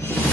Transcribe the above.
you